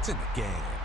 It's in the game.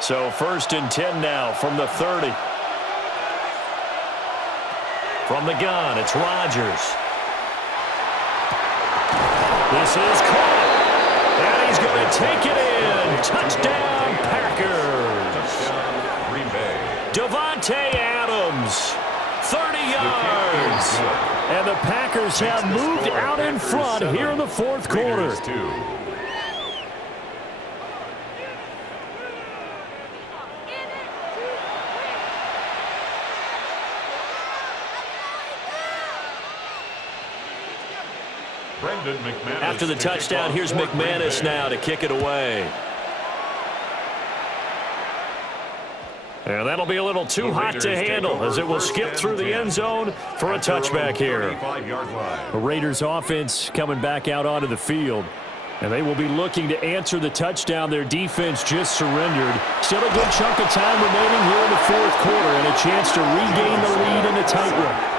So 1st and 10 now from the 30. From the gun, it's Rodgers. This is caught. And he's going to take it in. Touchdown, Packers. Touchdown, Green Bay. Davante Adams, 30 yards. And the Packers have moved out in front here in the 4th quarter. After the touchdown, here's McManus now to kick it away. And that'll be a little too hot to handle as it will skip through the end zone for a touchback here. The Raiders offense coming back out onto the field. And they will be looking to answer the touchdown their defense just surrendered. Still a good chunk of time remaining here in the 4th quarter and a chance to regain the lead in a tight one.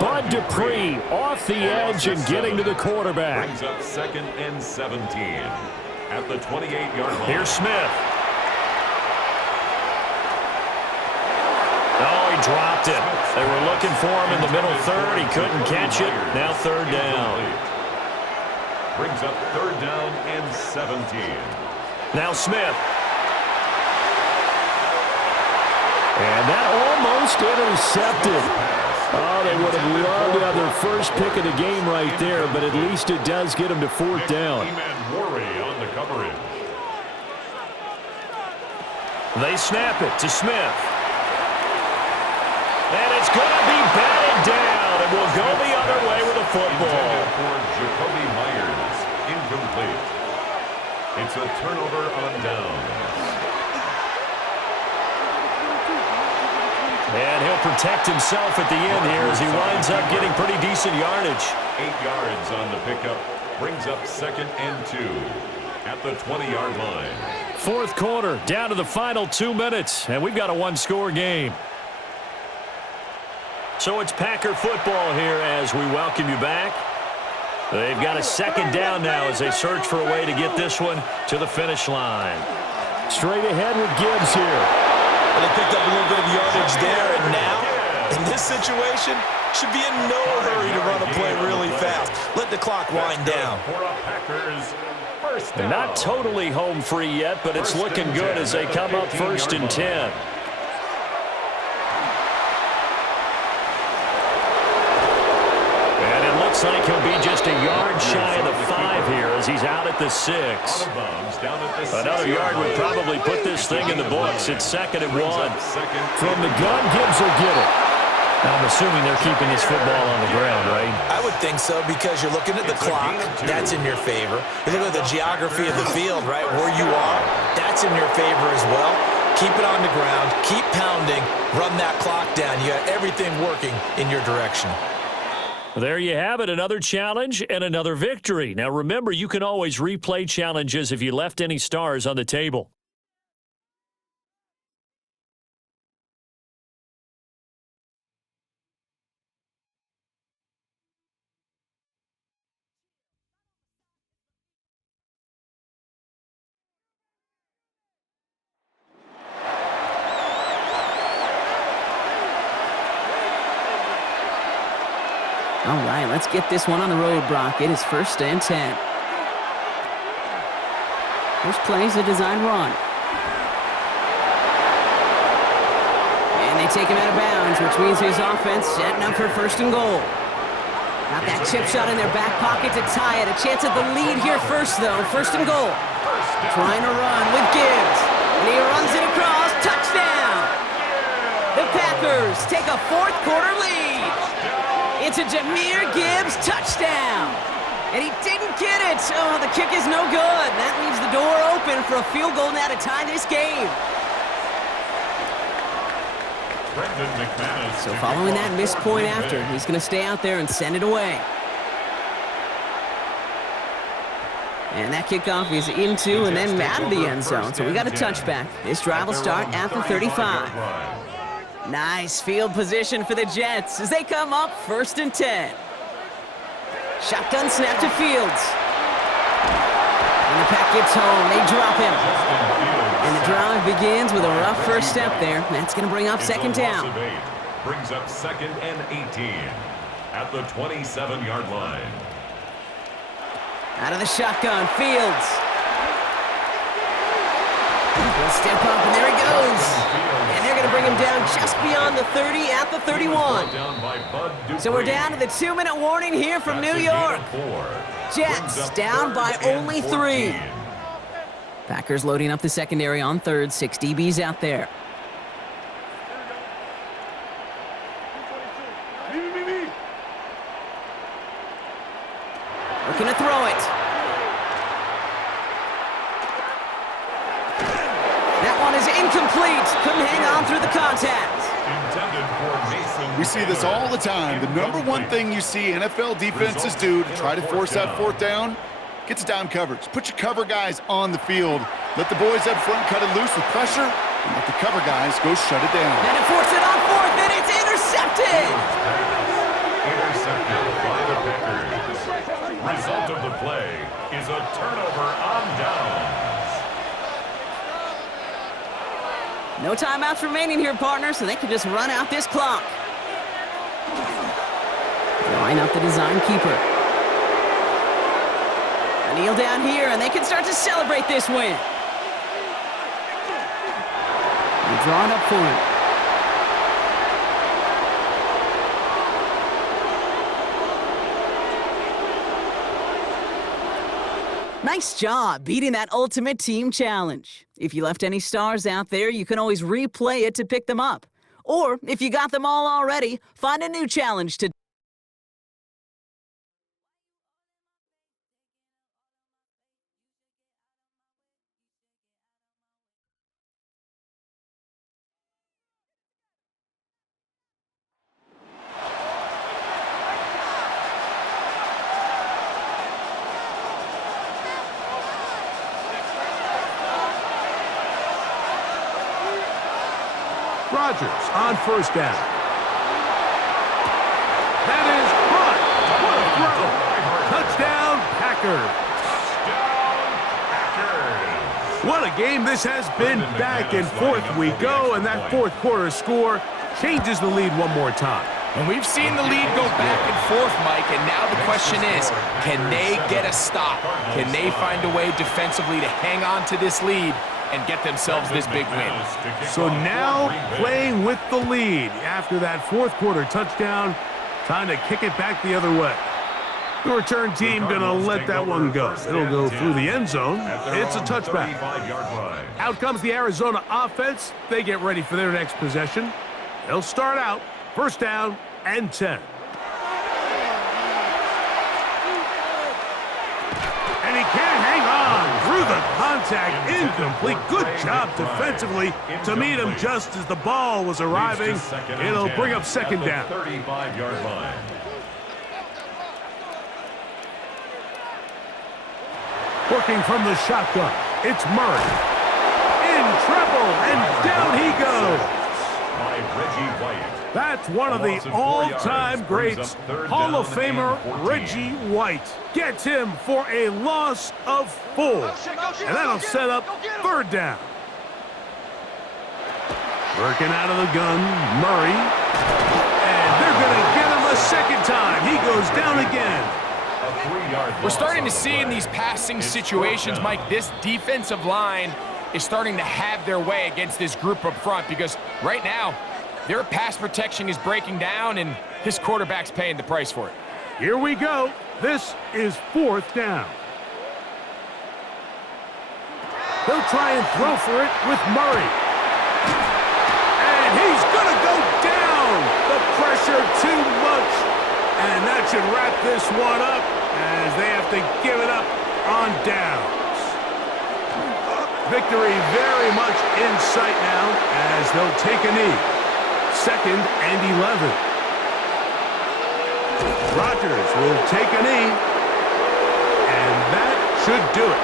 Bud Dupree off the edge and getting to the quarterback. Brings up 2nd and 17 at the 28-yard line. Here's Smith. Oh, he dropped it. They were looking for him in the middle third. He couldn't catch it. Now 3rd down. Brings up 3rd down and 17. Now Smith. And that almost intercepted. Oh, they would have loved to have their first pick of the game right there, but at least it does get them to 4th down. On the coverage. They snap it to Smith. And it's going to be batted down, and we'll go the other way with the football. For Jacoby Myers, incomplete. It's a turnover on downs. And he'll protect himself at the end here as he winds up getting pretty decent yardage. 8 yards on the pickup. Brings up 2nd and 2 at the 20-yard line. Fourth quarter, down to the final 2 minutes, and we've got a one-score game. So it's Packer football here as we welcome you back. They've got a second down now as they search for a way to get this one to the finish line. Straight ahead with Gibbs here. Well, they picked up a little bit of yardage there, and now, in this situation, should be in no hurry to run a play really fast. Let the clock wind down. For a Packers first down. Not totally home free yet, but it's looking good as they come up 1st and 10. And it looks like he'll be just a yard shy of the 5 here as he's out at the 6. Another yard would probably put this thing in the books. It's 2nd and 1. From the gun, Gibbs will get it. I'm assuming they're keeping this football on the ground, right? I would think so because you're looking at the clock. That's in your favor. You look at the geography of the field, right, where you are. That's in your favor as well. Keep it on the ground. Keep pounding. Run that clock down. You got everything working in your direction. There you have it, another challenge and another victory. Now remember, you can always replay challenges if you left any stars on the table. All right, let's get this one on the road, Brock. It is 1st and 10. First play is a design run. And they take him out of bounds, which means his offense setting up for 1st and goal. Got that chip shot in their back pocket to tie it. A chance at the lead here first, though. 1st and goal. Trying to run with Gibbs. And he runs it across. Touchdown! The Packers take a fourth-quarter lead. It's a Jahmyr Gibbs touchdown. And he didn't get it. Oh, the kick is no good. That leaves the door open for a field goal now to tie this game. So following that missed point after, he's going to stay out there and send it away. And that kickoff is into and then out of the end zone. So we got a touchback. This drive will start at the 35. Nice field position for the Jets as they come up 1st and 10. Shotgun snap to Fields. And the pack gets home. They drop him. And the drive begins with a rough first step there. That's going to bring up 2nd down. Brings up 2nd and 18 at the 27-yard line. Out of the shotgun, Fields. He'll step up, and there he goes. And they're going to bring him down just beyond the 30 at the 31. So we're down to the 2-minute warning here from New York. Jets down by only 3. Packers loading up the secondary on 3rd. 6 DBs out there. Looking to throw it. That one is incomplete. Couldn't hang on through the contact. We see this all the time. The number one thing you see NFL defenses do to try to force that 4th down, get to down coverage. Put your cover guys on the field. Let the boys up front cut it loose with pressure, and let the cover guys go shut it down. And to force it on 4th, and it's intercepted. Intercepted by the Packers. Result of the play is a turnover on downs. No timeouts remaining here, partner, so they can just run out this clock. Line up the design keeper. A kneel down here, and they can start to celebrate this win. They're drawing up for him. Nice job beating that Ultimate Team Challenge. If you left any stars out there, you can always replay it to pick them up. Or, if you got them all already, find a new challenge to Rodgers on first down. That is caught. What a throw. Touchdown, Packers. What a game this has been. Back and forth we go, and that fourth quarter score changes the lead one more time. And we've seen the lead go back and forth, Mike, and now the question is, can they get a stop? Can they find a way defensively to hang on to this lead and get themselves this big win? So now playing with the lead after that fourth quarter touchdown, time to kick it back the other way. The return team going to let that one go. It'll go through the end zone. It's a touchback. Out comes the Arizona offense. They get ready for their next possession. They'll start out first down and 10. And he can't hang on through the contact. Incomplete. Good job defensively to meet him just as the ball was arriving. It'll bring up second down. 35-yard line. Working from the shotgun, it's Murray. In trouble, and down he goes. By Reggie White. That's one of the all-time greats, Hall of Famer Reggie White. Gets him for a loss of 4. And that'll set up third down. Working out of the gun, Murray. And they're going to get him a second time. He goes down again. We're starting to see in these passing situations, Mike, this defensive line is starting to have their way against this group up front because right now, their pass protection is breaking down and his quarterback's paying the price for it. Here we go. This is fourth down. They'll try and throw for it with Murray. And he's going to go down. The pressure too much. And that should wrap this one up as they have to give it up on downs. Victory very much in sight now as they'll take a knee. Second and 11. Rodgers will take a knee, and that should do it.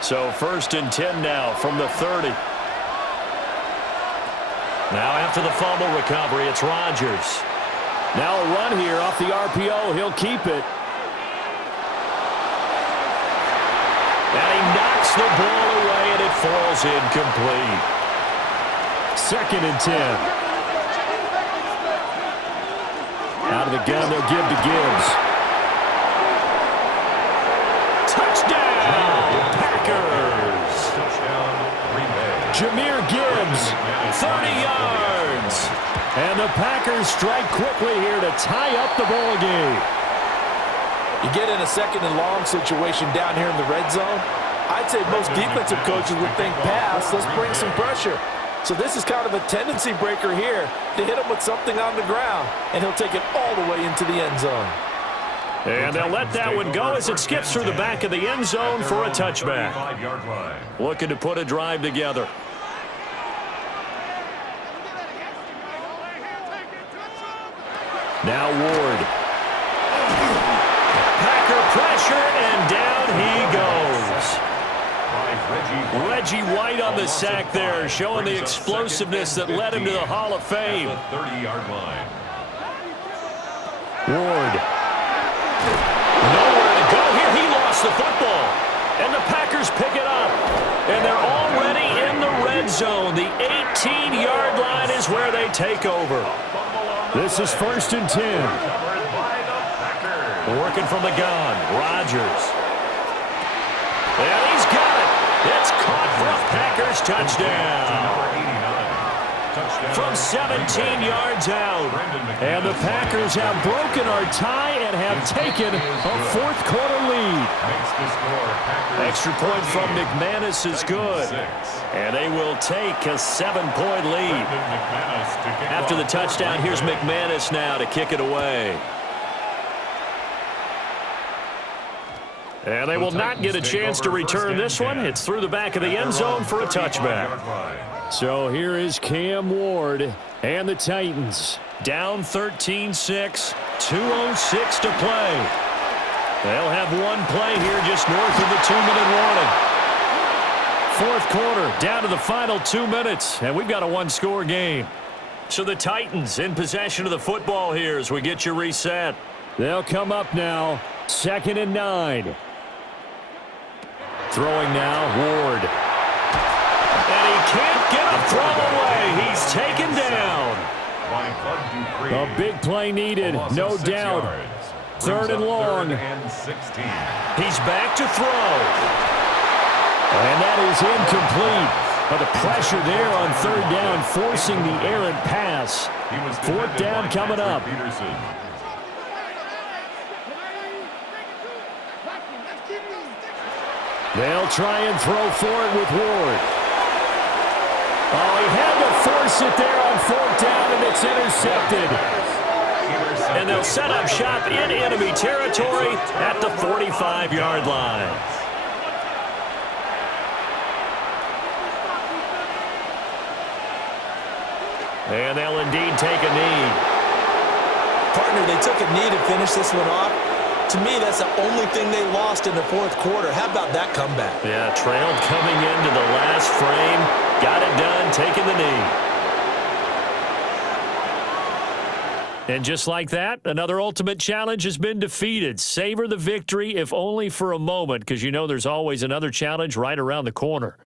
So first and 10 now from the 30. Now after the fumble recovery, it's Rodgers. Now a run here off the RPO. He'll keep it. And he knocks the ball away, and it falls incomplete. Second and 10. Out of the gun, they'll give to Gibbs. Touchdown, Packers. Jahmyr Gibbs, 30 yards. And the Packers strike quickly here to tie up the ball game. You get in a second and long situation down here in the red zone, I'd say most defensive coaches would think pass, let's bring some pressure. So this is kind of a tendency breaker here to hit him with something on the ground, and he'll take it all the way into the end zone. And they'll let that one go as it skips through the back of the end zone for a touchback. Looking to put a drive together. Now Ward. Packer pressure, and down he goes. Reggie White on the sack there, showing the explosiveness that led him to the Hall of Fame. Ward. Nowhere to go here. He lost the football. And the Packers pick it up. And they're already in the red zone. The 18-yard line is where they take over. This is first and 10. Working from the gun, Rodgers. And he's got it. It's caught for a Packers touchdown. from 17 yards out. And the Packers have broken our tie and have taken a fourth-quarter lead. Extra point from McManus is good. And they will take a 7-point lead. After the touchdown, here's McManus now to kick it away. And they will not get a chance to return this one. It's through the back of the end zone for a touchback. So here is Cam Ward and the Titans. Down 13-6, 2:06 to play. They'll have one play here just north of the 2-minute warning. Fourth quarter, down to the final 2 minutes, and we've got a one-score game. So the Titans in possession of the football here as we get you reset. They'll come up now, 2nd and 9. Throwing now, Ward. And he can't get a throw away. He's taken down. A big play needed, no doubt. 3rd and long. He's back to throw. And that is incomplete. But the pressure there on 3rd down, forcing the errant pass. 4th down coming up. They'll try and throw for it with Ward. Oh, he had to force it there on 4th down, and it's intercepted. And they'll set up shop in enemy territory at the 45-yard line. And they'll indeed take a knee. Partner, they took a knee to finish this one off. To me, that's the only thing they lost in the fourth quarter. How about that comeback? Yeah, trailed coming into the last frame. Got it done, taking the knee. And just like that, another ultimate challenge has been defeated. Savor the victory, if only for a moment, because you know there's always another challenge right around the corner.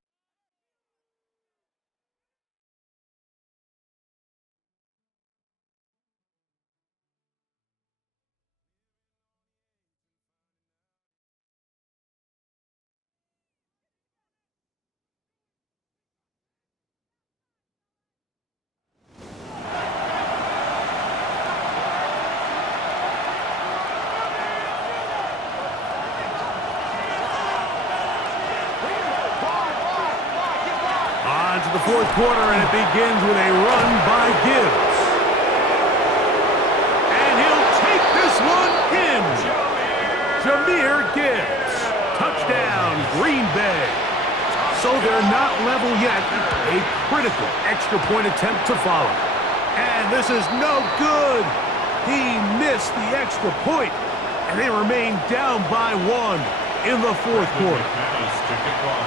The fourth quarter, and it begins with a run by Gibbs. And he'll take this one in. Jahmyr Gibbs. Touchdown, Green Bay. So they're not level yet. A critical extra point attempt to follow. And this is no good. He missed the extra point, and they remain down by 1 in the fourth quarter.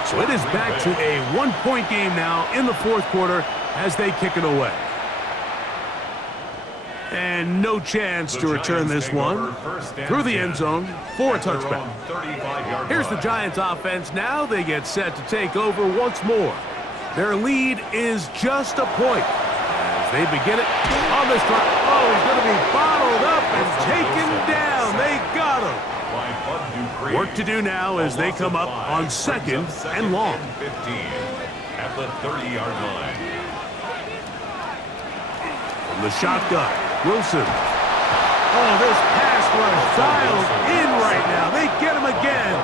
So it is back to a one-point game now in the fourth quarter as they kick it away. And no chance to return this one through the end zone for a touchback. Here's the Giants offense now. They get set to take over once more. Their lead is just a point as they begin it on this drive. Oh, he's going to be bottled up and taken down. They got him. Work to do now as they come up on 2nd and long. 15 at the 30-yard line. From the shotgun, Wilson. Oh, this pass rush dialed in right now. They get him again.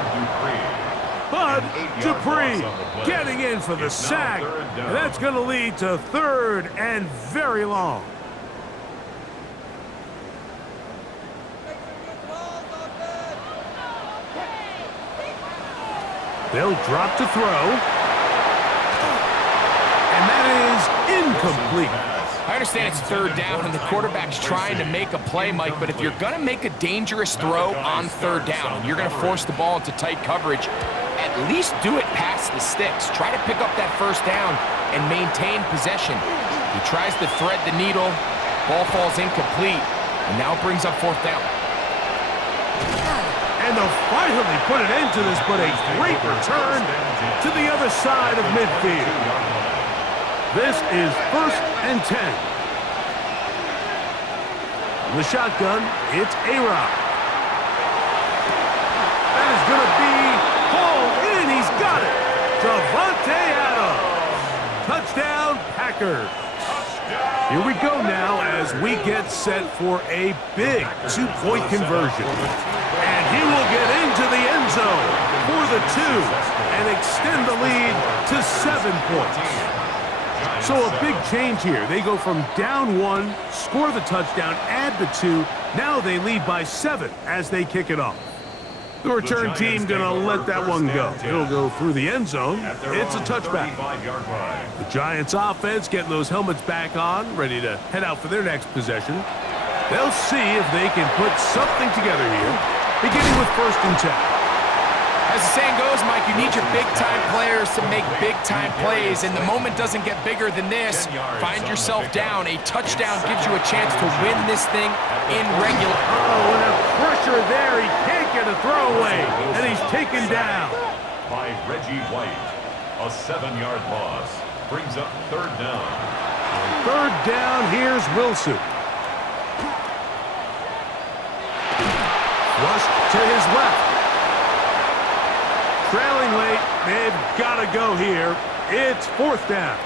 Bud Dupree getting in for the sack. And that's going to lead to 3rd and very long. They'll drop to throw. And that is incomplete. I understand it's 3rd down and the quarterback's trying to make a play, Mike, but if you're going to make a dangerous throw on 3rd down and you're going to force the ball into tight coverage, at least do it past the sticks. Try to pick up that 1st down and maintain possession. He tries to thread the needle. Ball falls incomplete, and now brings up 4th down. And they'll finally put an end to this, but a great return to the other side of midfield. This is 1st and 10. From the shotgun, it's A-Rod. That is going to be hauled in. He's got it. Davante Adams. Touchdown, Packers. Here we go now as we get set for a big two-point conversion. And he will get into the end zone for the 2 and extend the lead to 7 points. So a big change here. They go from down 1, score the touchdown, add the 2. Now they lead by 7 as they kick it off. The return team going to let that one go. It'll go through the end zone. It's a touchback. The Giants offense getting those helmets back on, ready to head out for their next possession. They'll see if they can put something together here, beginning with 1st and 10. As the saying goes, Mike, you need your big-time players to make big-time plays, and the moment doesn't get bigger than this. Find yourself down. A touchdown gives you a chance to win this thing in regular. Oh, and a pressure there. He can't get a throwaway, and he's taken down. By Reggie White. A 7-yard loss brings up 3rd down. 3rd down, here's Wilson. Flushed to his left. Trailing late, they've got to go here. It's 4th down.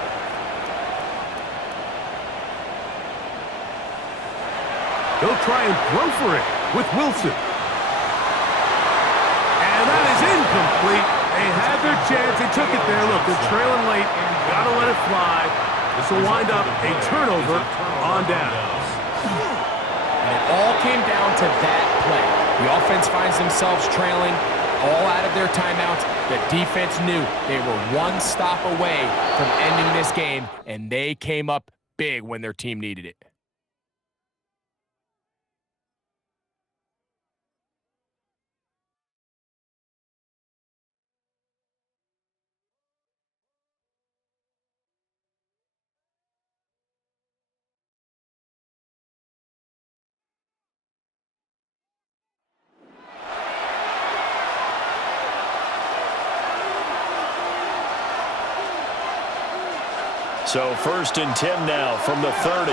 They'll try and throw for it with Wilson. And that is incomplete. They had their chance. They took it there. Look, they're trailing late. Got to let it fly. This will wind up a turnover on downs. And it all came down to that play. The offense finds themselves trailing. All out of their timeouts. The defense knew they were one stop away from ending this game, and they came up big when their team needed it. So 1st and 10 now from the 30.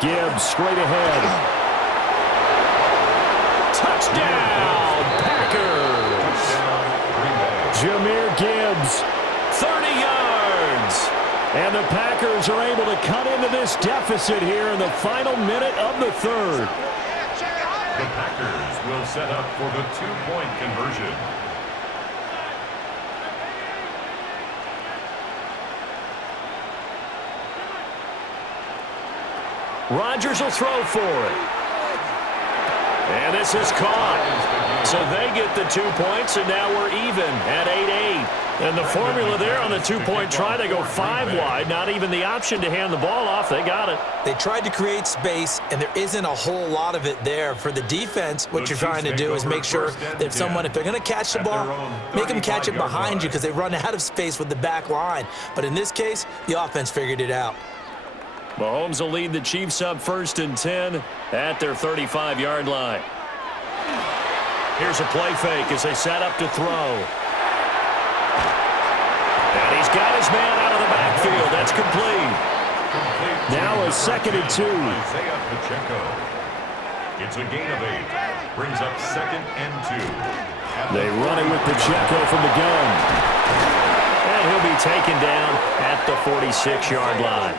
Gibbs straight ahead. Touchdown, Packers! Jahmyr Gibbs, 30 yards. And the Packers are able to cut into this deficit here in the final minute of the 3rd. The Packers will set up for the 2-point conversion. Rodgers will throw for it. And this is caught. So they get the 2 points, and now we're even at 8-8. And the formula there on the 2-point try to go 5 wide. Not even the option to hand the ball off. They got it. They tried to create space, and there isn't a whole lot of it there. For the defense, what you're trying to do is make sure that if they're going to catch the ball, make them catch it behind you because they run out of space with the back line. But in this case, the offense figured it out. Mahomes will lead the Chiefs up 1st and 10 at their 35-yard line. Here's a play fake as they set up to throw. And he's got his man out of the backfield. That's complete. Now a 2nd and 2. It's a gain of 8. Brings up 2nd and 2. They run it with Pacheco from the gun. And he'll be taken down at the 46-yard line.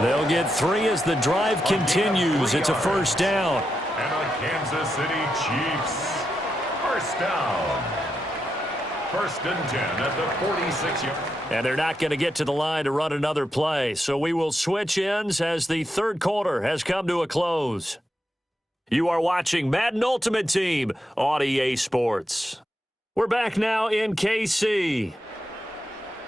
They'll get 3 as the drive continues. It's a 1st down. And the Kansas City Chiefs. 1st down. 1st and 10 at the 46-yard. And they're not going to get to the line to run another play. So we will switch ends as the 3rd quarter has come to a close. You are watching Madden Ultimate Team on EA Sports. We're back now in KC.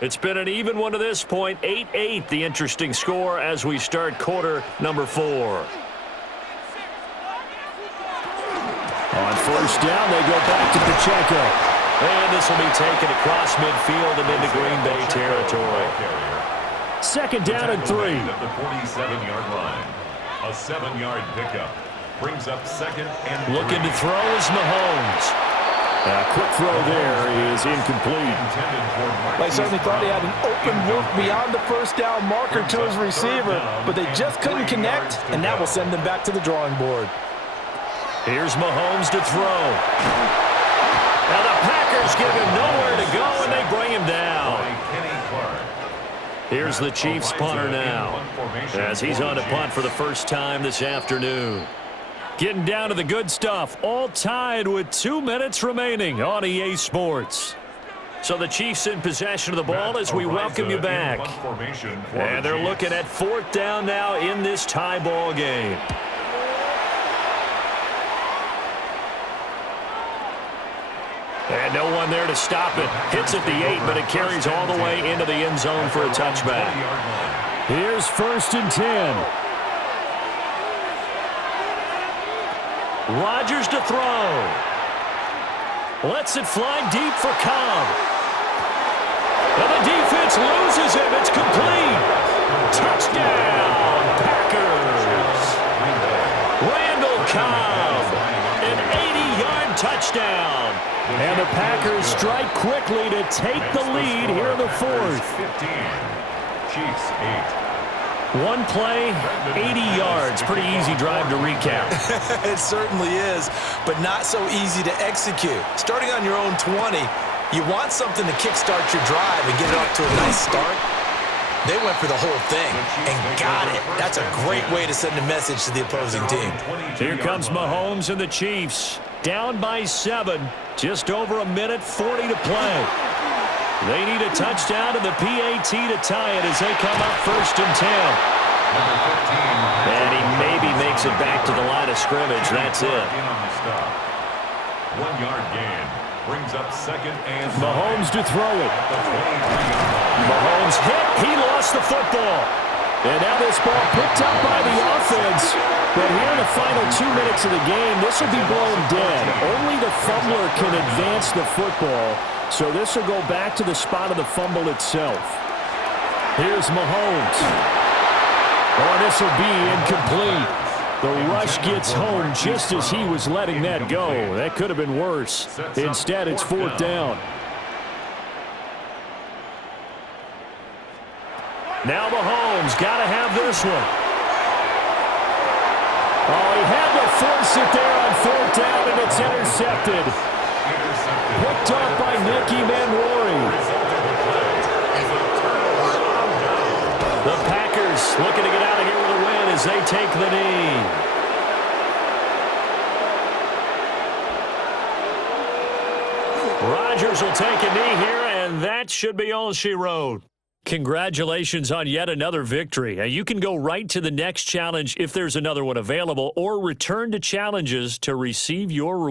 It's been an even one to this point, 8-8, the interesting score as we start quarter number 4. On 1st down, they go back to Pacheco. And this will be taken across midfield and into Green Bay territory. 2nd down and 3. At the 47-yard line. A 7-yard pickup. Brings up 2nd and 3. Looking to throw is Mahomes. Quick throw there is incomplete. They certainly thought he had an open look beyond the 1st down marker to his receiver, but they just couldn't connect, and that will send them back to the drawing board. Here's Mahomes to throw. Now the Packers give him nowhere to go, and they bring him down. Here's the Chiefs punter now, as he's on to punt for the first time this afternoon. Getting down to the good stuff, all tied with 2 minutes remaining on EA Sports. So the Chiefs in possession of the ball as we welcome you back. And they're looking at 4th down now in this tie ball game. And no one there to stop it. Hits at the 8, but it carries all the way into the end zone for a touchback. Here's 1st and 10. Rodgers to throw. Lets it fly deep for Cobb. And the defense loses him. It's complete. Touchdown, Packers. Randall Cobb. An 80-yard touchdown. And the Packers strike quickly to take the lead here in the 4th. 15. Chiefs 8. One play, 80 yards. Pretty easy drive to recap. It certainly is, but not so easy to execute. Starting on your own 20, you want something to kickstart your drive and get it off to a nice start. They went for the whole thing and got it. That's a great way to send a message to the opposing team. Here comes Mahomes and the Chiefs. Down by 7. Just over a minute, 40 to play. They need a touchdown and the PAT to tie it as they come up 1st and 10. And he maybe makes it back to the line of scrimmage. That's it. 1 yard gain brings up 2nd and Mahomes to throw it. Mahomes hit. He lost the football. And now this ball picked up by the offense. But here in the final 2 minutes of the game, this will be blown dead. Only the fumbler can advance the football. So this will go back to the spot of the fumble itself. Here's Mahomes. Oh, this will be incomplete. The rush gets home just as he was letting that go. That could have been worse. Instead, it's 4th down. Now Mahomes got to have this one. Oh, he had to force it there on 4th down, and it's intercepted. Picked up by Nicky Manrory. The Packers looking to get out of here with a win as they take the knee. Rodgers will take a knee here, and that should be all she wrote. Congratulations on yet another victory. Now, you can go right to the next challenge if there's another one available, or return to challenges to receive your reward.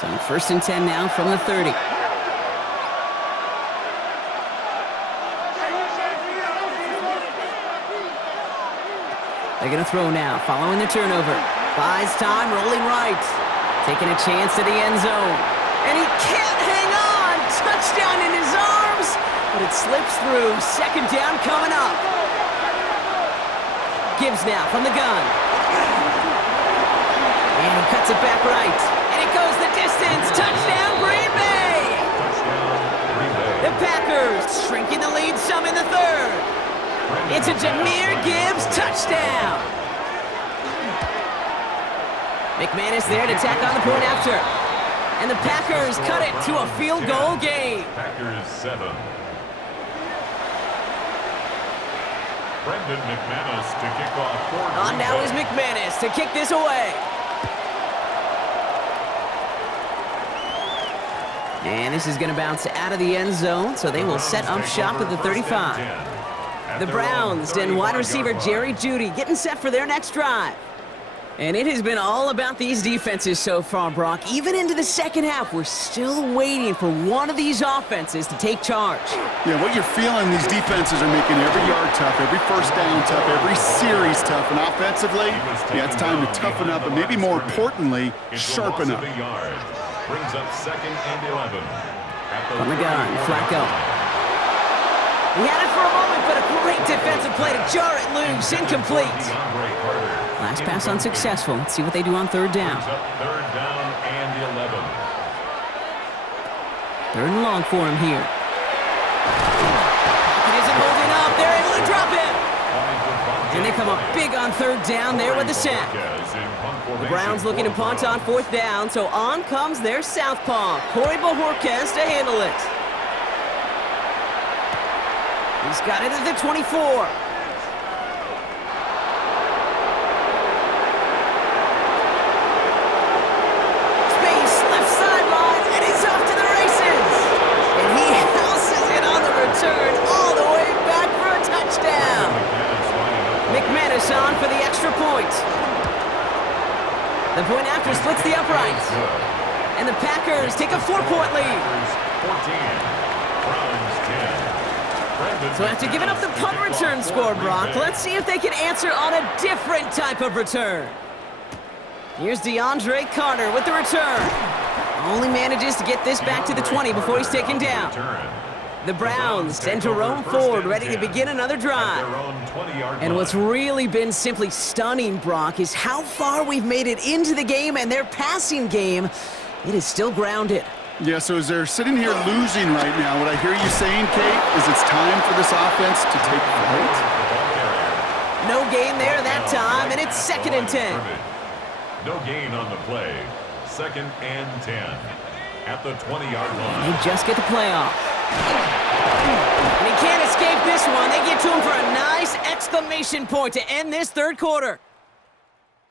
So 1st and 10 now from the 30. They're going to throw now, following the turnover. Buys time, rolling right. Taking a chance to the end zone. And he can't hang on. Touchdown in his arms. But it slips through. 2nd down coming up. Gibbs now from the gun. And he cuts it back right. And it goes the distance. Touchdown, Green Bay. The Packers shrinking the lead some in the 3rd. It's a Jahmyr Gibbs touchdown. McManus there to tack on the point after. And the Packers cut it to a field goal game. Packers 7. Brendan McManus to kick off. On now is McManus to kick this away. And this is going to bounce out of the end zone, so they will set up shop at the 35. The Browns and wide receiver Jerry Jeudy getting set for their next drive. And it has been all about these defenses so far, Brock. Even into the 2nd half, we're still waiting for one of these offenses to take charge. Yeah, what you're feeling, these defenses are making every yard tough, every 1st down tough, every series tough. And offensively, yeah, it's time to toughen up, and maybe more importantly, sharpen up. Brings up 2nd and 11. From the gun, Flacco. He had it for a moment, but a great defensive play to jar it loose. Incomplete. Last pass unsuccessful. Let's see what they do on third down. Third down and 11. Third and long for him here. It isn't holding up. They're able to drop him. And they come up big on third down there with the sack. The Browns looking to punt on fourth down, so on comes their southpaw, Corey Bojorquez, to handle it. He's got it at the 24. Space, left sideline, and he's off to the races. And he houses it on the return all the way back for a touchdown. McManus on for the extra point. The point after splits the uprights. And the Packers take a 4-point lead. 14, Browns 10. So after giving up the punt return score, Brock, let's see if they can answer on a different type of return. Here's DeAndre Carter with the return. Only manages to get this back to the 20 before he's taken down. The Browns send to roam forward, ready to begin another drive. And what's really been simply stunning, Brock, is how far we've made it into the game, and their passing game, it is still grounded. Yeah, so as they're sitting here losing right now, what I hear you saying, Kate, is it's time for this offense to take flight. No gain there that time, and it's 2nd and 10. No gain on the play. 2nd and 10 at the 20-yard line. They just get the playoff. And he can't escape this one. They get to him for a nice exclamation point to end this third quarter.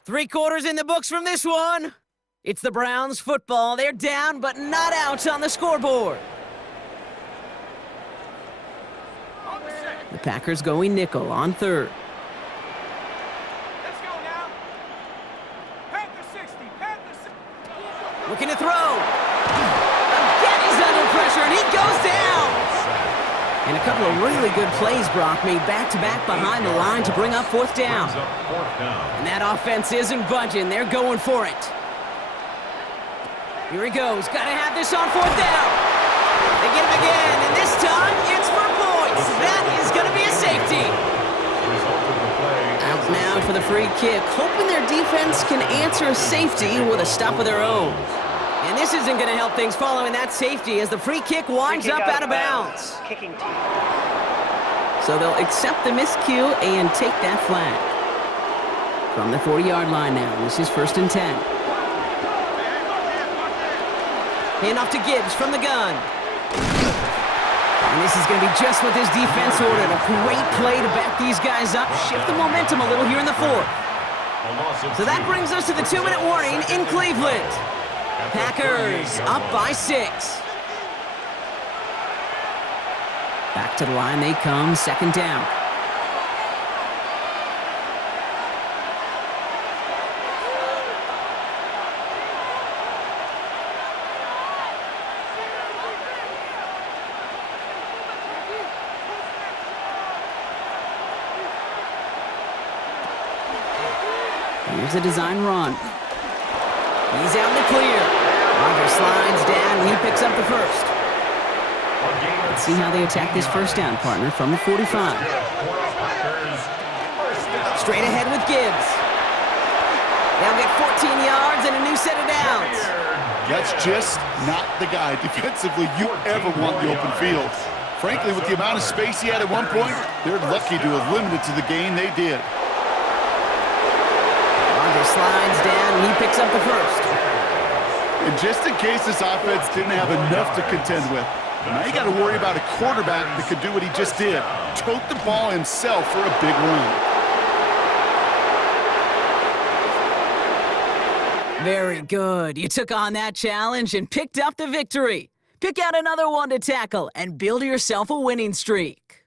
3 quarters in the books from this one. It's the Browns football. They're down, but not out on the scoreboard. The Packers going nickel on third. Let's go now. Panther 60, Panther 60. Looking to throw. Again, he's under pressure, and he goes down. And a couple of really good plays, Brock, made back-to-back behind the line to bring up fourth down. And that offense isn't budging. They're going for it. Here he goes. Got to have this on fourth down. They get him again, and this time it's for points. That is going to be a safety. Out now for the free kick, hoping their defense can answer a safety with a stop of their own. And this isn't going to help things following that safety as the free kick winds up out of bounds. Kicking team. So they'll accept the miscue and take that flag. From the 40-yard line now, this is 1st and 10. Handoff to Gibbs from the gun. And this is going to be just what this defense ordered. A great play to back these guys up, shift the momentum a little here in the fourth. So that brings us to the 2-minute warning in Cleveland. Packers up by 6. Back to the line they come, 2nd down. Here's a design run. He's out in the clear. Rodgers slides down, and he picks up the first. Let's see how they attack this first down, partner, from the 45. Straight ahead with Gibbs. They'll get 14 yards and a new set of downs. That's just not the guy defensively you ever want the open field. Frankly, with the amount of space he had at one point, they're lucky to have limited to the gain they did. Rodgers slides down, and he picks up the first. And just in case this offense didn't have enough to contend with, now you got to worry about a quarterback that could do what he just did. Tote the ball himself for a big run. Very good. You took on that challenge and picked up the victory. Pick out another one to tackle and build yourself a winning streak.